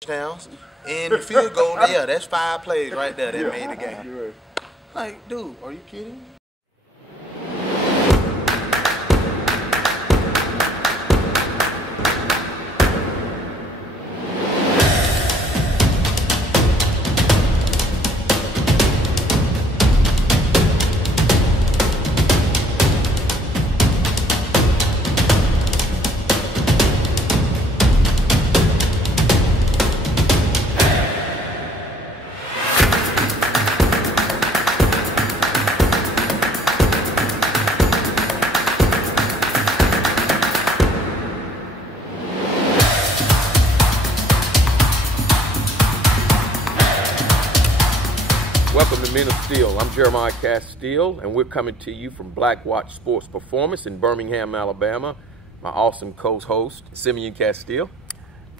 touchdowns and the field goal. Yeah, that's 5 plays right there that made the game. Like, dude, are you kidding? Welcome to Men of Steel. I'm Jeremiah Castile, and we're coming to you from Black Watch Sports Performance in Birmingham, Alabama. My awesome co-host, Simeon Castile.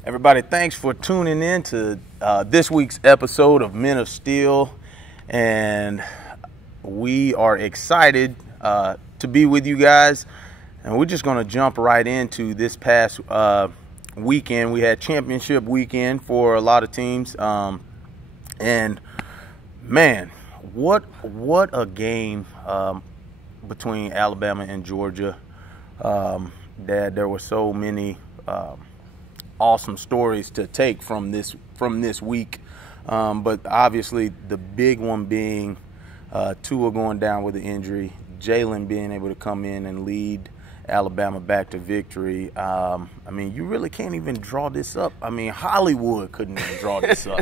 Everybody, thanks for tuning in to this week's episode of Men of Steel, and we are excited to be with you guys, and we're just going to jump right into this past weekend. We had championship weekend for a lot of teams, and man, what a game between Alabama and Georgia. That there were so many awesome stories to take from this week. But obviously the big one being Tua going down with an injury, Jalen being able to come in and lead Alabama back to victory. I mean, you really can't even draw this up. I mean, Hollywood couldn't even draw this up.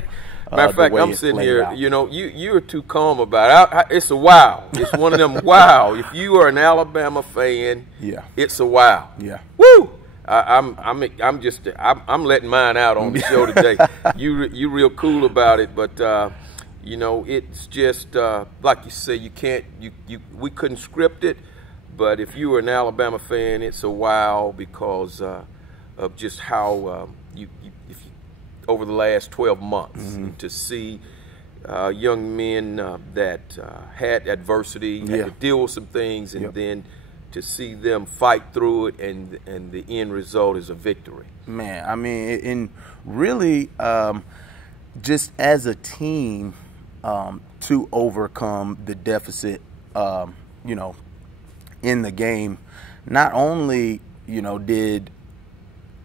Matter of fact, I'm sitting here, out. You know, you're too calm about it. It's a wow. It's one of them wow. If you are an Alabama fan, yeah, it's a wow. Yeah. Woo! I'm letting mine out on the show today. You real cool about it, but you know, it's just like you say, we couldn't script it, but if you were an Alabama fan, it's a wow because of just how over the last 12 months, to see young men that had adversity, had to deal with some things, and then to see them fight through it, and the end result is a victory. Man, I mean, and really, just as a team, to overcome the deficit, you know, in the game, not only, you know, did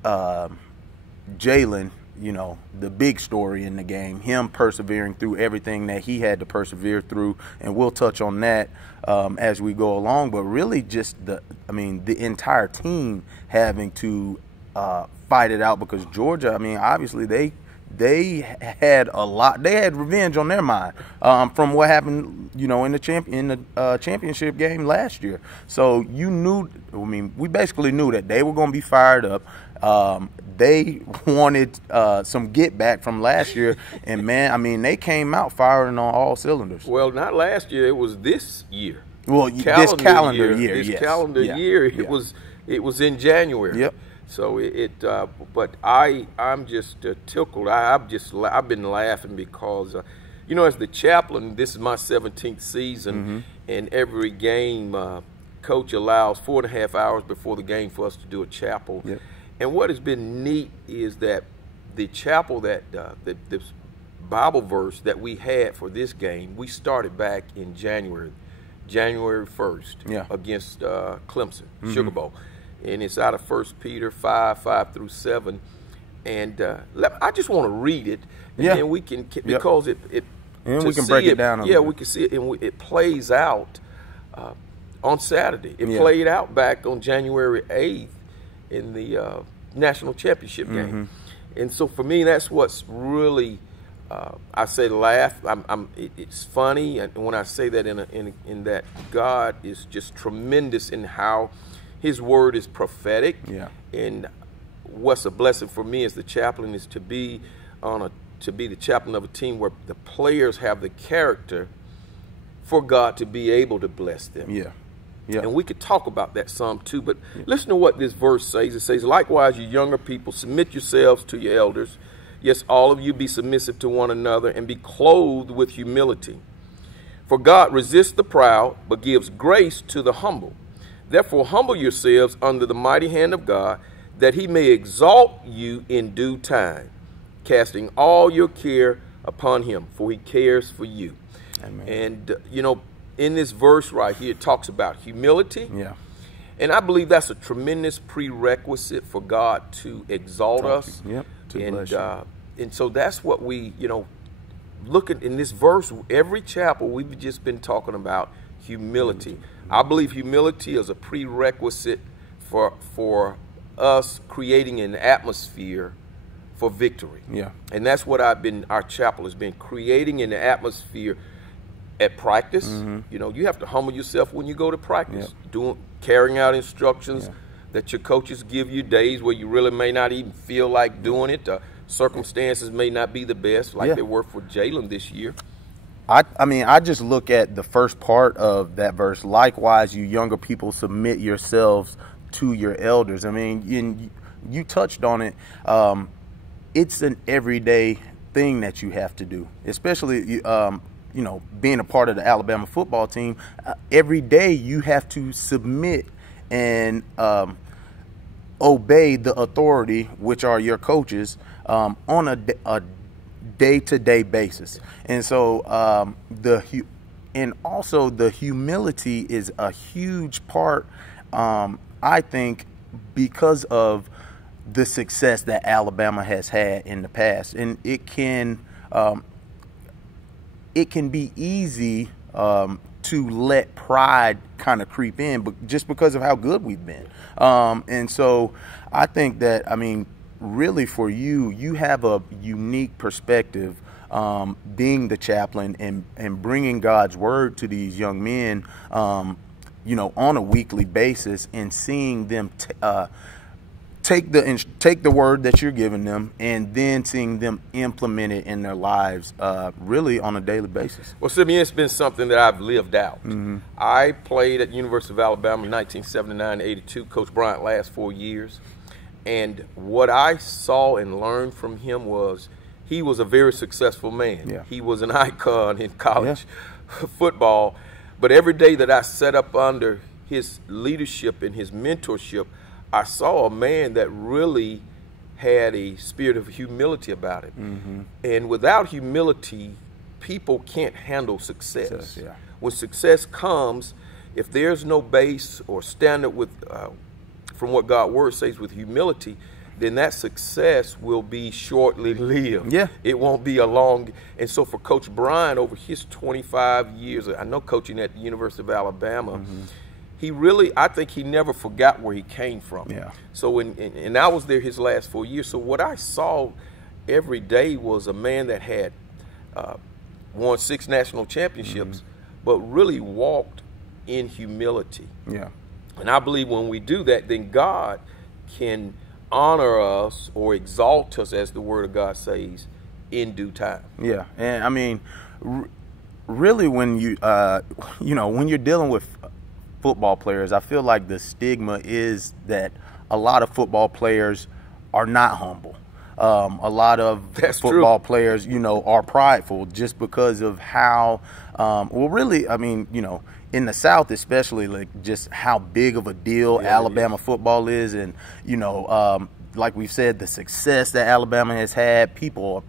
Jalen, you know, the big story in the game, him persevering through everything that he had to persevere through, and we'll touch on that as we go along, but really just the entire team having to fight it out, because Georgia, I mean, obviously they had a lot. They had revenge on their mind from what happened, you know, in the championship game last year. So you knew. I mean, we basically knew that they were going to be fired up. They wanted some get back from last year, and man, I mean, they came out firing on all cylinders. Well, not last year; it was this year. Well, this calendar year. It was in January. Yep. So but I'm just tickled. I've been laughing because, you know, as the chaplain, this is my 17th season, and every game, coach allows 4.5 hours before the game for us to do a chapel. Yep. And what has been neat is that the chapel this Bible verse that we had for this game, we started back in January 1st, against Clemson, Sugar Bowl. And it's out of 1 Peter 5:5-7, and I just want to read it, and then we can, because and we can break it down. We can see it, and it plays out on Saturday. It played out back on January 8th in the national championship game, and so for me, that's what's really I say laugh. It's funny, and when I say that in that God is just tremendous in how His word is prophetic, and what's a blessing for me as the chaplain is to be the chaplain of a team where the players have the character for God to be able to bless them. And we could talk about that some too, but listen to what this verse says. It says, "Likewise, you younger people, submit yourselves to your elders. Yes, all of you be submissive to one another, and be clothed with humility. For God resists the proud, but gives grace to the humble. Therefore, humble yourselves under the mighty hand of God, that He may exalt you in due time. casting all your care upon him, for he cares for you. Amen. And, in this verse right here, it talks about humility. Yeah. And I believe that's a tremendous prerequisite for God to exalt us. Yep. To bless you. And so that's what we, look at in this verse. Every chapel we've just been talking about humility. I believe humility is a prerequisite for us creating an atmosphere for victory. Yeah. And that's what our chapel has been, creating an atmosphere at practice. You have to humble yourself when you go to practice, carrying out instructions that your coaches give you, days where you really may not even feel like doing it. Circumstances may not be the best, like they were for Jalen this year. I just look at the first part of that verse. Likewise, you younger people, submit yourselves to your elders. I mean, you touched on it. It's an everyday thing that you have to do, especially being a part of the Alabama football team. Every day you have to submit and obey the authority, which are your coaches, on a day-to-day basis. And so also the humility is a huge part, I think, because of the success that Alabama has had in the past. And it can be easy to let pride kind of creep in, but just because of how good we've been. And so I think that, really for you have a unique perspective, being the chaplain and bringing God's word to these young men, on a weekly basis, and seeing them take the word that you're giving them, and then seeing them implement it in their lives, really on a daily basis. Well, Simeon, it's been something that I've lived out. I played at the University of Alabama in 1979-82, Coach Bryant last 4 years. And what I saw and learned from him was he was a very successful man. Yeah. He was an icon in college football. But every day that I sat up under his leadership and his mentorship, I saw a man that really had a spirit of humility about him. And without humility, people can't handle success. When success comes, if there's no base or standard with from what God's word says with humility, then that success will be shortly lived. It won't be a long. And so for Coach Bryant, over his 25 years, I know coaching at the University of Alabama, I think he never forgot where he came from. So and I was there his last 4 years. So what I saw every day was a man that had won 6 national championships, but really walked in humility. And I believe when we do that, then God can honor us or exalt us, as the word of God says, in due time. And really when when you're dealing with football players, I feel like the stigma is that a lot of football players are not humble. A lot of football players, are prideful just because of how, in the South especially, like just how big of a deal Alabama football is. And, like we've said, the success that Alabama has had, people,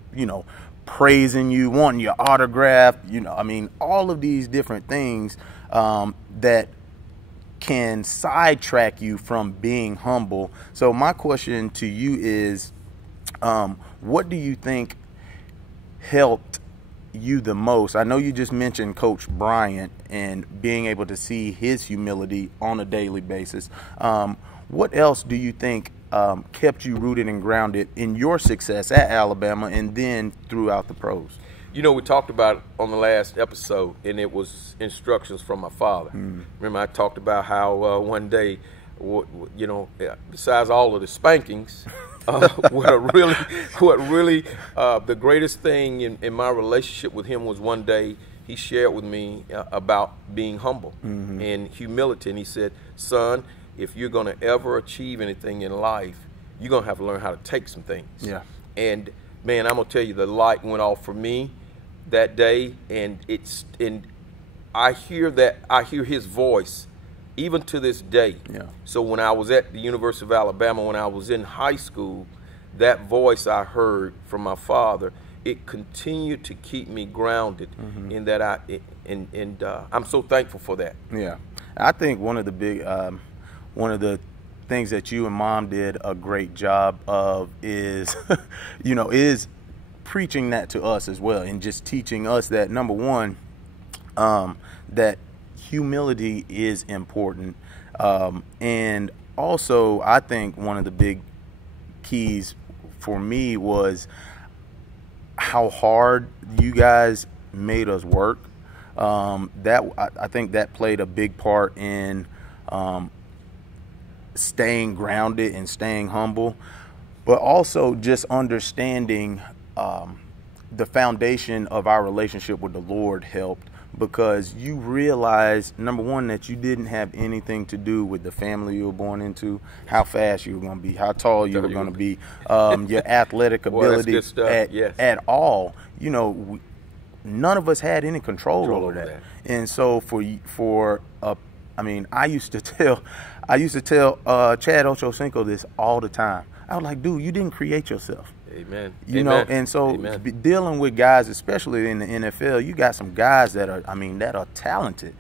praising you, wanting your autograph, all of these different things that can sidetrack you from being humble. So my question to you is, what do you think helped you the most? I know you just mentioned Coach Bryant and being able to see his humility on a daily basis. What else do you think kept you rooted and grounded in your success at Alabama and then throughout the pros? We talked about it on the last episode, and it was instructions from my father. Remember, I talked about how one day, besides all of the spankings, what really the greatest thing in my relationship with him was one day he shared with me about being humble and humility. And he said, son, if you're going to ever achieve anything in life, you're going to have to learn how to take some things. And, man, I'm going to tell you, the light went off for me that day, and I hear his voice even to this day. So when I was at the University of Alabama, when I was in high school, that voice I heard from my father, it continued to keep me grounded in that I'm so thankful for that. Yeah. I think one of the things that you and Mom did a great job of is, is preaching that to us as well, and just teaching us that, number one, that humility is important. And also, I think one of the big keys for me was how hard you guys made us work. I think that played a big part in staying grounded and staying humble, but also just understanding the foundation of our relationship with the Lord helped, because you realize, number one, that you didn't have anything to do with the family you were born into, how fast you were going to be, how tall you were going to be, your athletic ability at all. None of us had any control over that. And so I used to tell Chad Ochocinco this all the time. I was like, dude, you didn't create yourself. Amen. And so dealing with guys, especially in the NFL, you got some guys that are talented.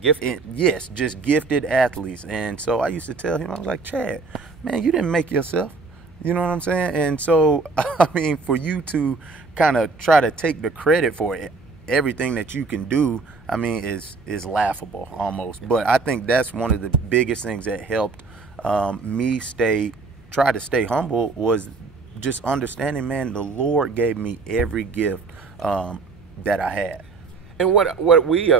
Gifted. Yes, just gifted athletes. And so I used to tell him, I was like, Chad, man, you didn't make yourself. You know what I'm saying? And so, for you to kind of try to take the credit for it, everything that you can do, is laughable almost. But I think that's one of the biggest things that helped me try to stay humble, was just understanding, man, the Lord gave me every gift that I had. And what we,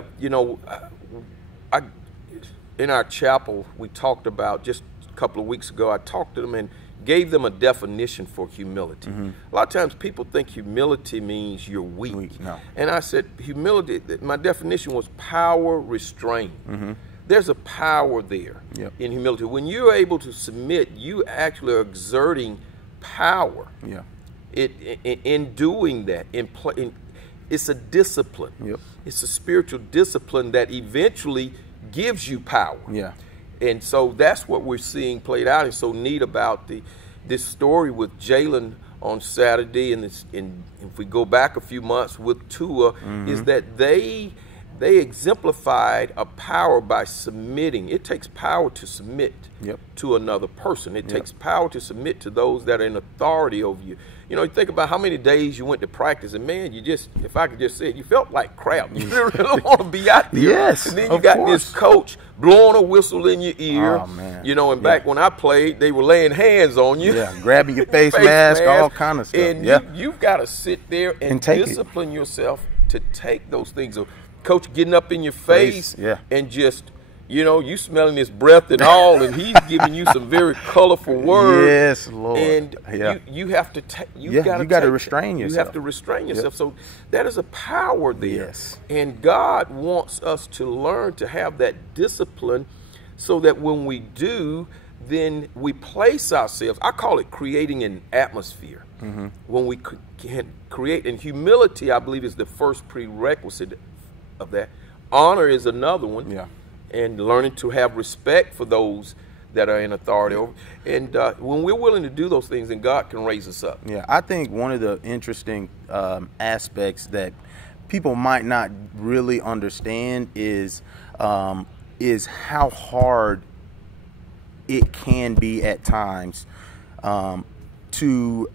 in our chapel, we talked about just a couple of weeks ago, I talked to them and gave them a definition for humility. A lot of times people think humility means you're weak. No. And I said humility, my definition was power restraint. There's a power there in humility. When you're able to submit, you actually are exerting power. In doing that, it's a discipline. It's a spiritual discipline that eventually gives you power. And so that's what we're seeing played out. And so neat about this story with Jalen on Saturday, and if we go back a few months with Tua, is that they exemplified a power by submitting. It takes power to submit to another person. It takes power to submit to those that are in authority over you. You think about how many days you went to practice, and man, if I could just say it, you felt like crap. You didn't really want to be out there. Yes, and then you got this coach blowing a whistle in your ear. Oh, man. And back when I played, they were laying hands on you. Grabbing your face mask, all kind of stuff. And you've got to sit there and discipline yourself to take those things. So coach getting up in your face and just, you smelling his breath and all, and he's giving you some very colorful words. Yes, Lord. And you have to take. You got to restrain yourself. You have to restrain yourself. So that is a power there. Yes. And God wants us to learn to have that discipline, so that when we do, then we place ourselves. I call it creating an atmosphere. When we can create, and humility, I believe, is the first prerequisite of that. Honor is another one. And learning to have respect for those that are in authority over. And when we're willing to do those things, then God can raise us up. I think one of the interesting aspects that people might not really understand is how hard it can be at times to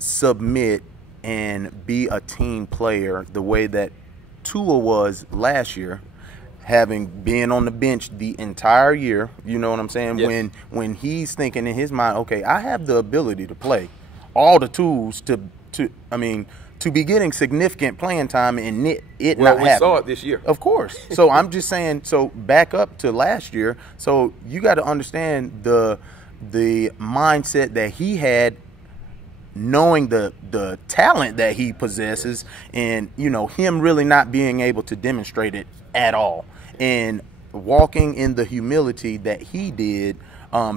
submit and be a team player the way that Tua was last year, having been on the bench the entire year. You know what I'm saying? Yes. When he's thinking in his mind, okay, I have the ability to play, all the tools to be getting significant playing time, and not happening. We saw it this year. Of course. So I'm just saying, so back up to last year. So you got to understand the mindset that he had, knowing the talent that he possesses, and him really not being able to demonstrate it at all, and walking in the humility that he did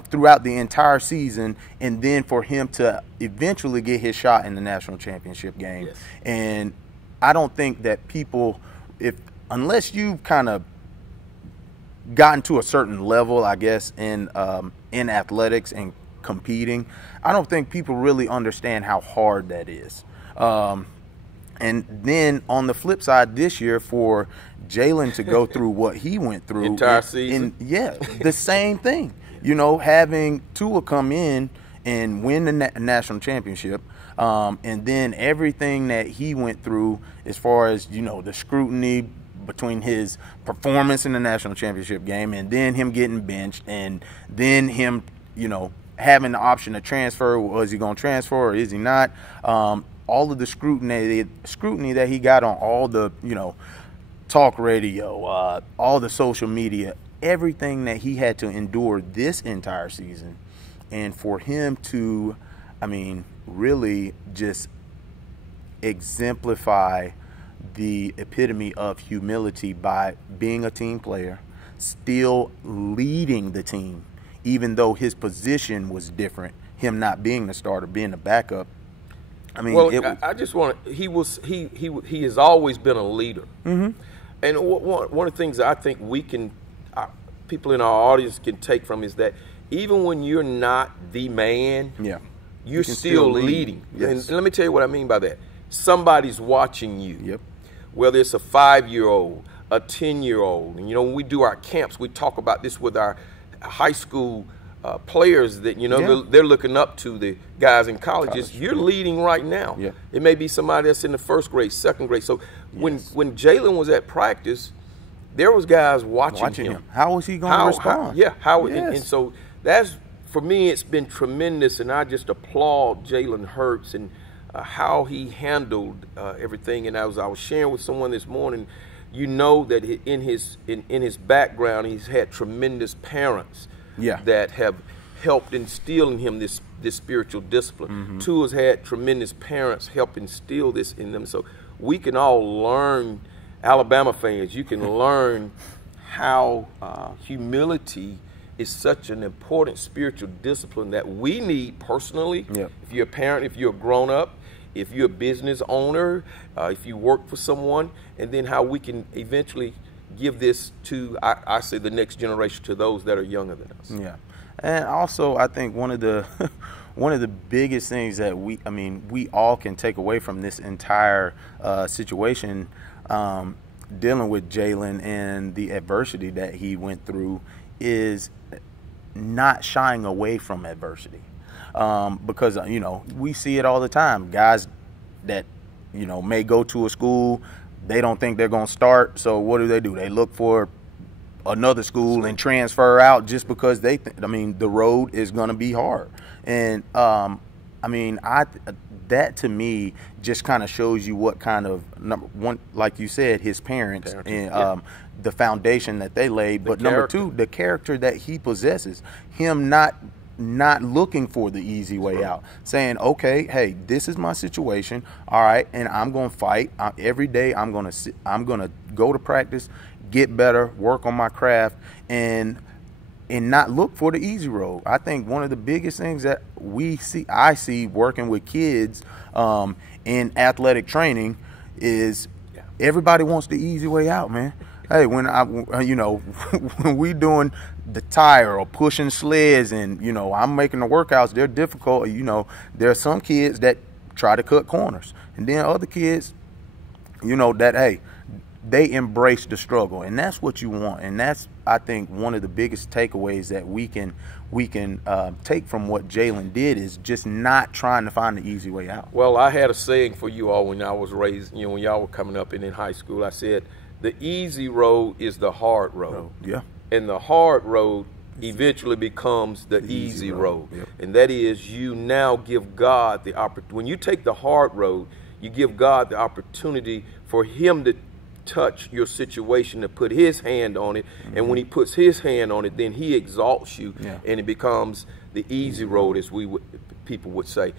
throughout the entire season, and then for him to eventually get his shot in the national championship game. And I don't think that people, unless you've kind of gotten to a certain level, I guess, in athletics, and competing. I don't think people really understand how hard that is. And then on the flip side, this year for Jalen to go through what he went through entire season, the same thing. Having Tua come in and win the national championship, and then everything that he went through as far as the scrutiny between his performance in the national championship game and then him getting benched and then him having the option to transfer. Was he going to transfer or is he not? All of the scrutiny that he got on all the talk radio, all the social media, everything that he had to endure this entire season, and for him to really just exemplify the epitome of humility by being a team player, still leading the team, even though his position was different, him not being the starter, being the backup. I just want to. He has always been a leader, and one of the things that I think people in our audience can take from is that even when you're not the man, you're still leading. Yes. And let me tell you what I mean by that. Somebody's watching you. Yep. Whether it's a 5-year-old, a 10-year-old, and when we do our camps, we talk about this with our high school players that they're looking up to the guys in colleges. You're leading right now. Yeah. It may be somebody that's in the first grade, second grade. So when Jalen was at practice, there was guys watching him. How was he going to respond? And so that's, for me, it's been tremendous, and I just applaud Jalen Hurts and how he handled everything. And as I was sharing with someone this morning, that in his background, he's had tremendous parents that have helped instill in him this spiritual discipline. Tua's had tremendous parents help instill this in them. So we can all learn, Alabama fans, you can learn how humility is such an important spiritual discipline that we need personally. Yep. If you're a parent, if you're a grown-up, if you're a business owner, if you work for someone, and then how we can eventually give this to, I say, the next generation, to those that are younger than us. Yeah, and also I think one of the biggest things that we all can take away from this entire situation, dealing with Jalen and the adversity that he went through, is not shying away from adversity. Because we see it all the time. Guys that may go to a school, they don't think they're going to start, so what do? They look for another school and transfer out just because they the road is going to be hard. And that to me just kind of shows you what kind of, number one, like you said, his parents and the foundation that they laid, but number two, the character that he possesses. Him not looking for the easy way out, saying, okay, hey, this is my situation, all right, and I'm going to fight every day. I'm going to go to practice, get better, work on my craft, and not look for the easy road. I think one of the biggest things that I see working with kids in athletic training is everybody wants the easy way out, man. Hey, when when we doing the tire or pushing sleds and, I'm making the workouts, they're difficult. There are some kids that try to cut corners, and then other kids, that, hey, they embrace the struggle, and that's what you want. And that's, I think, one of the biggest takeaways that we can take from what Jalen did, is just not trying to find the easy way out. Well, I had a saying for you all when I was raised, when y'all were coming up and in high school. I said, the easy road is the hard road. Yeah. And the hard road eventually becomes the easy road. Yep. And that is, you now give God the opportunity. When you take the hard road, you give God the opportunity for him to touch your situation, to put his hand on it. And when he puts his hand on it, then he exalts you, and it becomes the easy road, as people would say.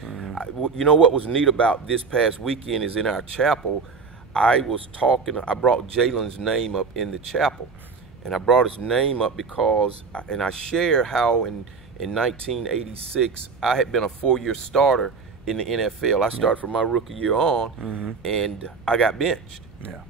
What was neat about this past weekend is in our chapel, I brought Jalen's name up in the chapel. And I brought his name up because, and I share how in 1986, I had been a 4-year starter in the NFL. I started from my rookie year on, and I got benched. Yeah.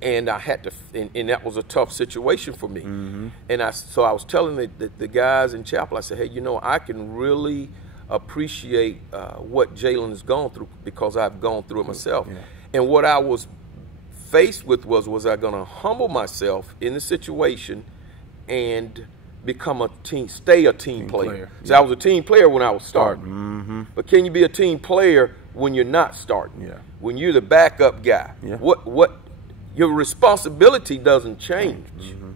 And I had to, and that was a tough situation for me. Mm-hmm. And so I was telling the guys in chapel, I said, hey, you know, I can really appreciate what Jalen has gone through because I've gone through it myself. Yeah. And what I was faced with was I going to humble myself in the situation and become stay a team player. So I was a team player when I was starting. Mm-hmm. But can you be a team player when you're not starting? Yeah. When you're the backup guy? Yeah. What your responsibility doesn't change. Mm-hmm.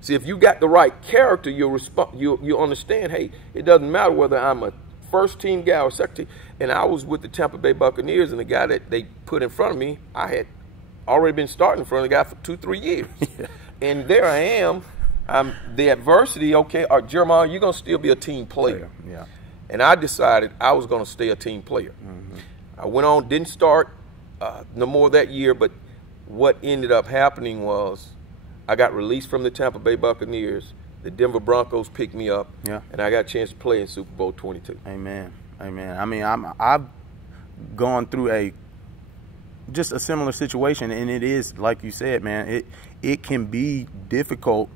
See, if you got the right character, you understand, hey, it doesn't matter whether I'm a first team guy or second team. And I was with the Tampa Bay Buccaneers, and the guy that they put in front of me, I had already been starting in front of the guy for 2-3 years. Yeah. And there I am. The adversity, okay, Jeremiah, you're going to still be a team player. Yeah. And I decided I was going to stay a team player. Mm-hmm. I went on, didn't start no more that year, but what ended up happening was I got released from the Tampa Bay Buccaneers. The Denver Broncos picked me up, and I got a chance to play in Super Bowl 22. Amen. Amen. I mean, I've gone through just a similar situation, and it is, like you said, man, it can be difficult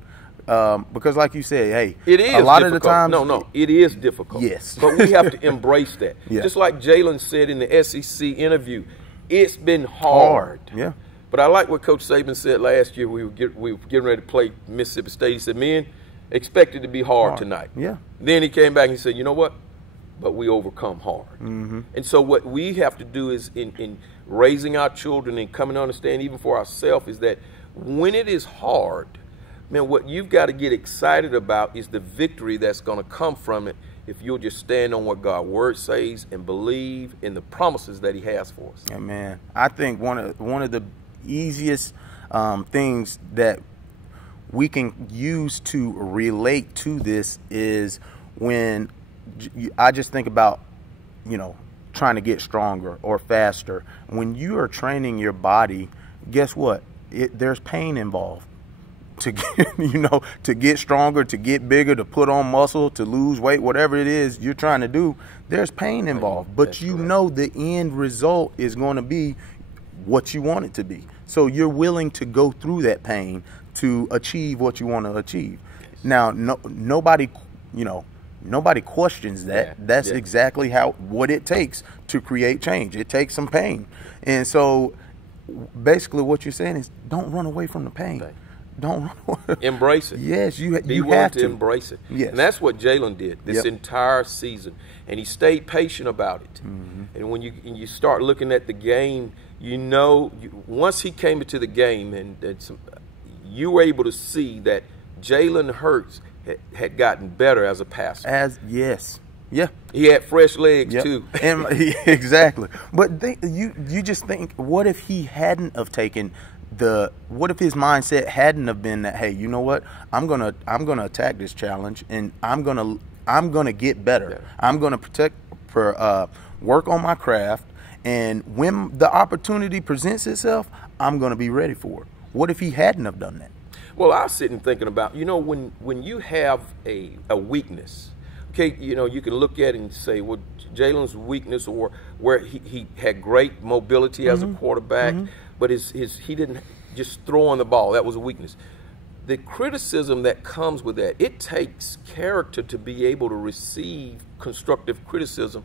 because, like you said, hey, it is a lot difficult. of the times. No, it is difficult. Yes. But we have to embrace that. Yeah. Just like Jalen said in the SEC interview, it's been hard. Yeah. But I like what Coach Saban said last year. We were getting ready to play Mississippi State. He said, men, expect it to be hard tonight. Yeah. Then he came back and he said, you know what? But we overcome hard. Mm-hmm. And so what we have to do is in raising our children and coming to understand even for ourselves is that when it is hard, man, what you've got to get excited about is the victory that's going to come from it if you'll just stand on what God's word says and believe in the promises that he has for us. Yeah, man. I think one of the easiest things that we can use to relate to this is when I just think about, trying to get stronger or faster. When you are training your body, guess what? There's pain involved. To get, to get stronger, to get bigger, to put on muscle, to lose weight, whatever it is you're trying to do, there's pain involved. But you know the end result is going to be what you want it to be. So you're willing to go through that pain to achieve what you want to achieve. Now, nobody questions that. Yeah. That's exactly what it takes to create change. It takes some pain. And so basically what you're saying is don't run away from the pain. Don't run away. Embrace it. Yes, you willing have to embrace it. Yes. And that's what Jalen did this entire season. And he stayed patient about it. Mm-hmm. And when you start looking at the game, once he came into the game and you were able to see that Jalen Hurts had gotten better as a passer. Yeah. He had fresh legs too. And, exactly. But you just think, what if he hadn't have taken what if his mindset hadn't have been that, hey, you know what? I'm gonna attack this challenge and I'm gonna get better. Yeah. I'm gonna work on my craft, and when the opportunity presents itself, I'm gonna be ready for it. What if he hadn't have done that? Well, I was sitting thinking about, when you have a weakness, okay, you can look at it and say, well, Jalen's weakness, or where he had great mobility as a quarterback, but he didn't just throw on the ball. That was a weakness. The criticism that comes with that, it takes character to be able to receive constructive criticism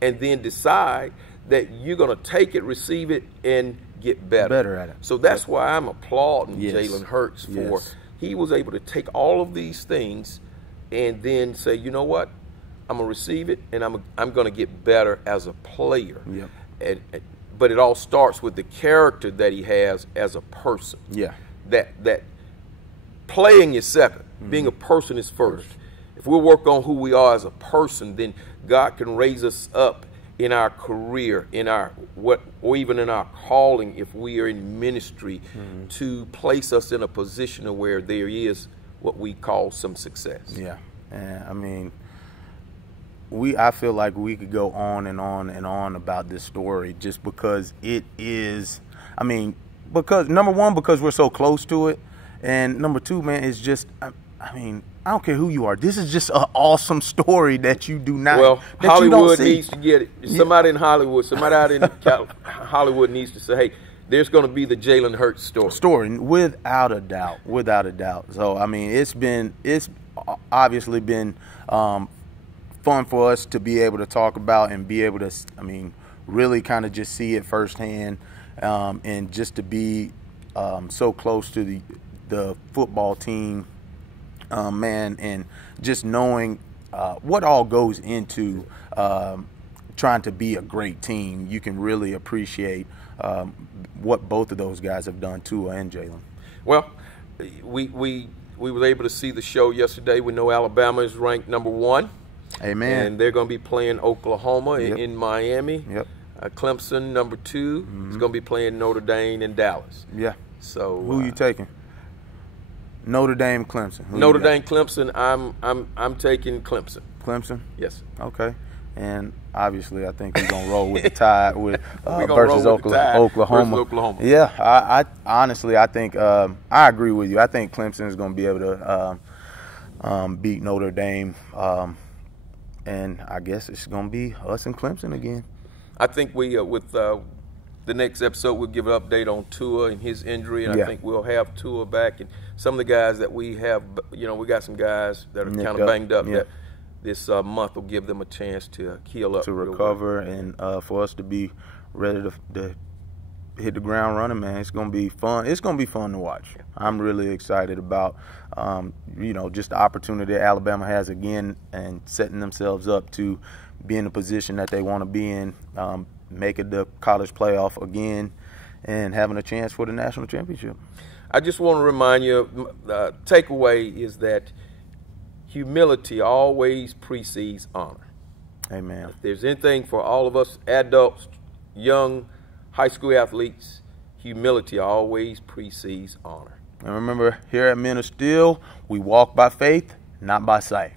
and then decide that you're going to take it, receive it, and get better at it. So that's why I'm applauding Jalen Hurts for he was able to take all of these things and then say, you know what, I'm gonna receive it and I'm gonna get better as a player. But it all starts with the character that he has as a person. That playing is second. Being a person is first. If we work on who we are as a person, then God can raise us up in our career, or even in our calling, if we are in ministry, to place us in a position where there is what we call some success. Yeah, and I mean, I feel like we could go on and on and on about this story just because it is. I mean, because number one, because we're so close to it, and number two, man, it's just. I mean, I don't care who you are. This is just an awesome story that you do not. Well, Hollywood needs to get it. Somebody in Hollywood, somebody out in Hollywood needs to say, "Hey, there's going to be the Jalen Hurts story. Without a doubt, without a doubt. So I mean, it's obviously been fun for us to be able to talk about and be able to, I mean, really kind of just see it firsthand, and just to be so close to the football team, man, and just knowing what all goes into trying to be a great team. You can really appreciate what both of those guys have done, Tua and Jalen. Well, we were able to see the show yesterday. We know Alabama is ranked #1. Amen. And they're going to be playing Oklahoma Yep. in Miami. Yep. Clemson, #2, is going to be playing Notre Dame in Dallas. Yeah. So who you taking? Notre Dame, Clemson. Notre Dame, Clemson. I'm taking Clemson. Clemson. Yes. Okay. And obviously, I think we're gonna roll with the Tide with versus Oklahoma. Yeah. I honestly, I think I agree with you. I think Clemson is gonna be able to beat Notre Dame, and I guess it's gonna be us and Clemson again. I think we with the next episode we'll give an update on Tua and his injury, and I think we'll have Tua back and some of the guys that we have. You know, we got some guys that are kind of banged up. Yeah. That this month will give them a chance to heal up, to recover, and for us to be ready to hit the ground running, man. It's gonna be fun. It's gonna be fun to watch. I'm really excited about you know, just the opportunity that Alabama has again, and setting themselves up to be in the position that they want to be in, making the college playoff again, and having a chance for the national championship. I just want to remind you, the takeaway is that humility always precedes honor. Amen. If there's anything for all of us adults, young, high school athletes, humility always precedes honor. And remember, here at Men of Steel, we walk by faith, not by sight.